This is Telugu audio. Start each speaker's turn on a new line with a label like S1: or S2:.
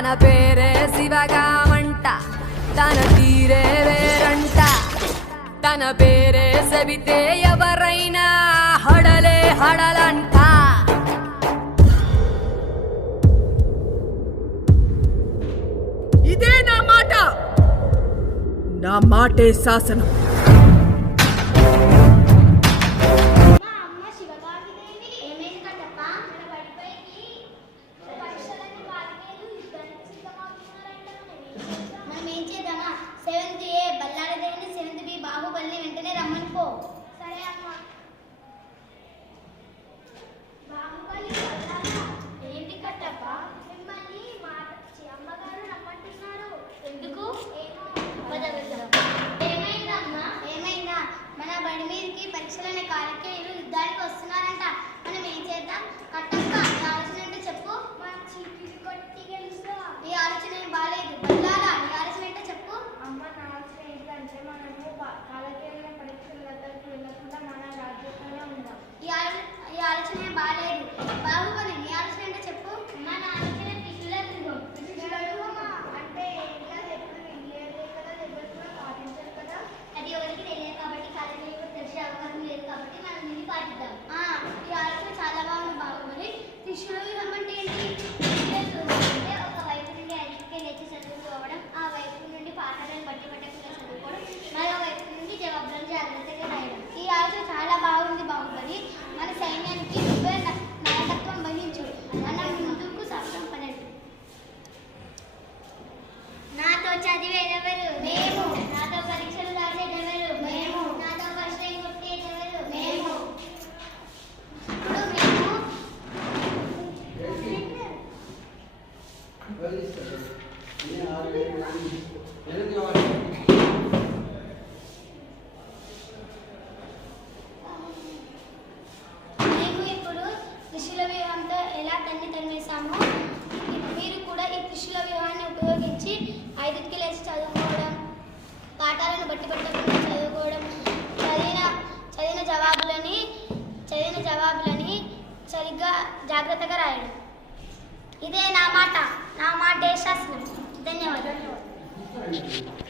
S1: తన పేరే శివగామంట తన తీరే వేరంట. తన పేరే సెబితే ఎవరైనా హడలే హడలంట.
S2: ఇదే నా మాట. నా మాటే శాసనం.
S3: మేము ఇప్పుడు కృషిల వ్యూహంతో ఎలా తన్ని తరిమేశామో మీరు కూడా ఈ కృషిల వ్యూహాన్ని ఉపయోగించి ఐదుకి లేచి చదువుకోవడం పాఠాలను బట్టి పట్టకుండా చదువుకోవడం చదివిన చదివిన జవాబులని చదివిన జవాబులని సరిగ్గా జాగ్రత్తగా రాయడం. ఇదే నా మాట. Thank you.